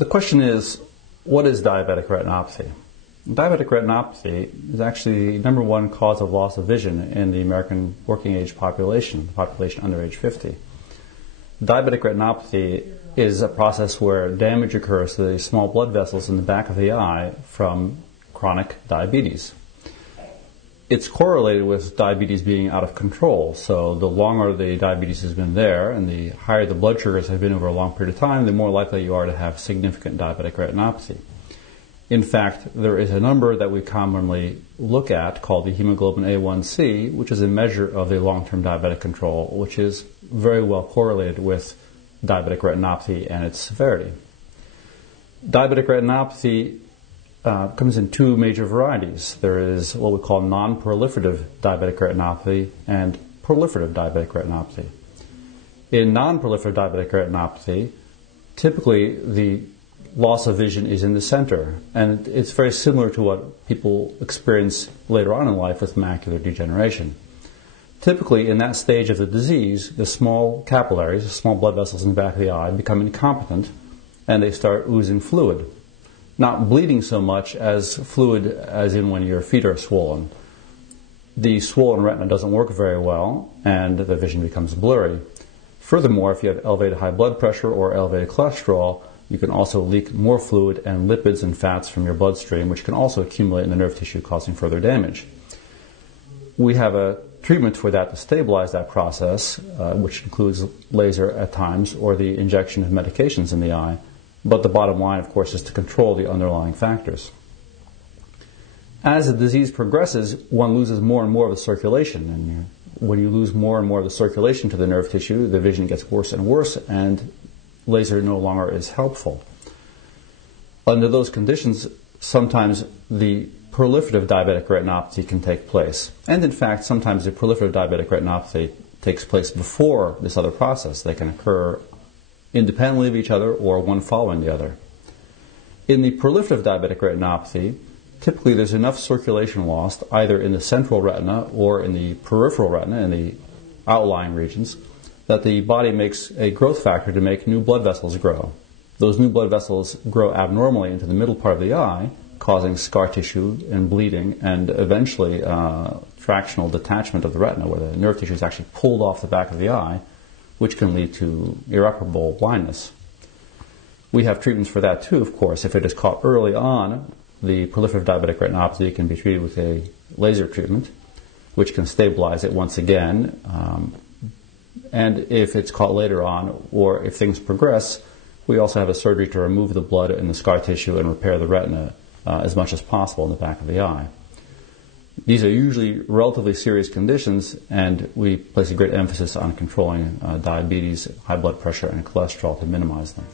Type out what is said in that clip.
The question is, what is diabetic retinopathy? Diabetic retinopathy is actually the number one cause of loss of vision in the American working age population, the population under age 50. Diabetic retinopathy is a process where damage occurs to the small blood vessels in the back of the eye from chronic diabetes. It's correlated with diabetes being out of control. So the longer the diabetes has been there and the higher the blood sugars have been over a long period of time, the more likely you are to have significant diabetic retinopathy. In fact, there is a number that we commonly look at called the hemoglobin A1C, which is a measure of the long-term diabetic control, which is very well correlated with diabetic retinopathy and its severity. Diabetic retinopathy comes in two major varieties. There is what we call non-proliferative diabetic retinopathy and proliferative diabetic retinopathy. In non-proliferative diabetic retinopathy, typically the loss of vision is in the center, and it's very similar to what people experience later on in life with macular degeneration. Typically, in that stage of the disease, the small capillaries, the small blood vessels in the back of the eye, become incompetent and they start oozing fluid. Not bleeding so much as fluid as in when your feet are swollen. The swollen retina doesn't work very well and the vision becomes blurry. Furthermore, if you have elevated high blood pressure or elevated cholesterol, you can also leak more fluid and lipids and fats from your bloodstream, which can also accumulate in the nerve tissue, causing further damage. We have a treatment for that to stabilize that process, which includes laser at times or the injection of medications in the eye. But the bottom line, of course, is to control the underlying factors. As the disease progresses, one loses more and more of the circulation. And when you lose more and more of the circulation to the nerve tissue, the vision gets worse and worse, and laser no longer is helpful. Under those conditions, sometimes the proliferative diabetic retinopathy can take place. And in fact, sometimes the proliferative diabetic retinopathy takes place before this other process. They can occur independently of each other or one following the other. In the proliferative diabetic retinopathy, typically there's enough circulation lost either in the central retina or in the peripheral retina, in the outlying regions, that the body makes a growth factor to make new blood vessels grow. Those new blood vessels grow abnormally into the middle part of the eye, causing scar tissue and bleeding and eventually fractional detachment of the retina, where the nerve tissue is actually pulled off the back of the eye, which can lead to irreparable blindness. We have treatments for that too, of course. If it is caught early on, the proliferative diabetic retinopathy can be treated with a laser treatment, which can stabilize it once again. And if it's caught later on, or if things progress, we also have a surgery to remove the blood and the scar tissue and repair the retina as much as possible in the back of the eye. These are usually relatively serious conditions, and we place a great emphasis on controlling diabetes, high blood pressure, and cholesterol to minimize them.